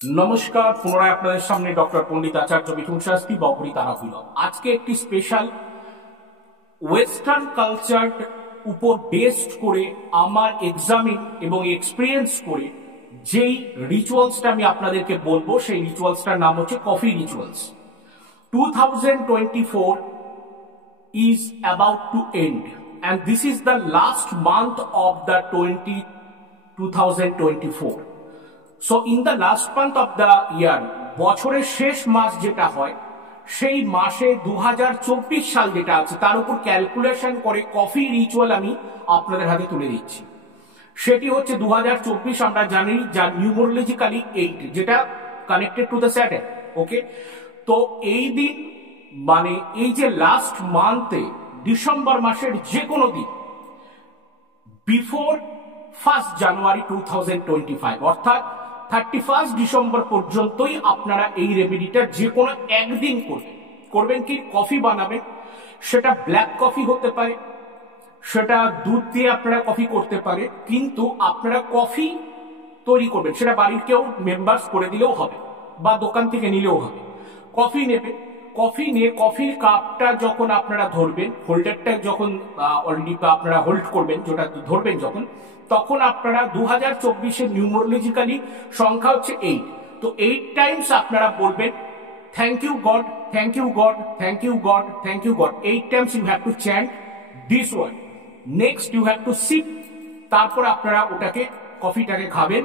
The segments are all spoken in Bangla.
নমস্কার, পুনরায় আপনাদের সামনে ডক্টর পণ্ডিত আচার্য মিঠুন শাস্ত্রী বপরি তারাবিলম। আজকে একটি স্পেশাল ওয়েস্টার্ন কালচার উপর বেসড করে আমার এক্সামিন এবং এক্সপিরিয়েন্স করে যেই রিচুয়ালসটা আমি আপনাদেরকে বলবো, সেই রিচুয়ালসটার নাম হচ্ছে coffee rituals. 2024 is about to end and this is the last month of the 2024. So in the last month of the year, বছরের শেষ মাস যেটা হয়, সেই মাসে 2024 সাল যেটা আছে তার উপর ক্যালকুলেশন করে কফি রিচুয়াল আমি আপনাদের হাতে তুলে দিচ্ছি। সেটি হচ্ছে 2024 আমরা জানি যা নিউমোরোলজিক্যালি 8, যেটা কানেক্টেড টু দ্য স্যাটার্ন। ওকে, তো এই দিন মানে এই যে লাস্ট মান্থে ডিসেম্বর মাসের যে কোনো দিন বিফোর 1 জানুয়ারি 2025 অর্থাৎ 31 ডিসেম্বর পর্যন্তই আপনারা এই রেমেডিটা যে কোনো একদিন করবেন। কি কফি বানাবেন, সেটা ব্ল্যাক কফি হতে পারে, সেটা দুধ দিয়ে আপনারা কফি করতে পারে, কিন্তু আপনারা কফি তৈরি করবেন, সেটা বাড়ির কেউ মেম্বার্স করে দিলেও হবে বা দোকান থেকে নিলেও হবে। কফি নেবে, কফি নিয়ে কফির কাপটা যখন আপনারা ধরবেন, হোল্ডারটা যখন অলরেডি আপনারা হোল্ড করবেন, যেটা ধরবেন যখন, তখন আপনারা 2024 নিউমোরোলজিক্যালি সংখ্যা হচ্ছে 8। তো 8 টাইমস আপনারা বলবেন thank you God, thank you God, thank you God, thank you God. 8 times you have to chant this word. Next you have to sip, তারপর আপনারা ওটাকে কফিটাকে খাবেন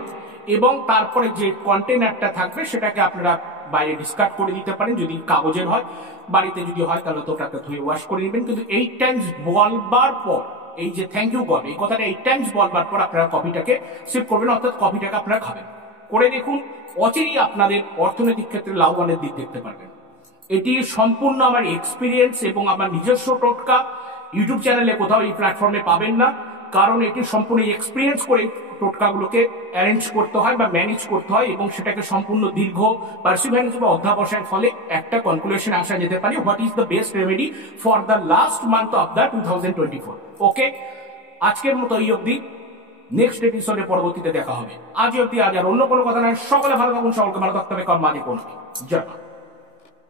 এবং তারপরে যে কন্টেনারটা থাকবে সেটাকে আপনারা বাইরে ডিসকার্ড করে দিতে পারেন। যদি কাগজের হয়, বাড়িতে যদি হয় তাহলে তো ওটাকে ধুয়ে ওয়াশ করে নেবেন। কিন্তু 8 টাইমস বলবার পর, এই যে থ্যাংক ইউ গড এই কথাটা 8 টাইমস বলবার পর আপনারা কফিটাকে সিপ করবেন, অর্থাৎ কফিটাকে আপনারা খাবেন। করে দেখুন, অচিরেই আপনাদের অর্থনৈতিক ক্ষেত্রে লাভবানের দিক দেখতে পারবেন। এটি সম্পূর্ণ আমার এক্সপিরিয়েন্স এবং আমার নিজস্ব টোটকা। ইউটিউব চ্যানেলে কোথাও এই প্ল্যাটফর্মে পাবেন না, কারণ এটি সম্পূর্ণ এক্সপিরিয়েন্স করে টোটকাগুলোকে অ্যারেঞ্জ করতে হয় বা ম্যানেজ করতে হয় এবং সেটাকে সম্পূর্ণ দীর্ঘ পার্সিভারেন্স বা অধ্যাবসায়ের ফলে একটা কনক্লুশনে আসা যেতে পারে what is the best remedy for the last month of the 2024। ওকে, আজকের মতো এই অবধি। নেক্সট এপিসোডে পরবর্তীতে দেখা হবে। আজ অবধি, আজ আর অন্য কোনো কথা নয়। সকলে ভালো থাকুন, সকলকে ভালো থাকতে হবে। কর্মাদি কোনো জয় মা।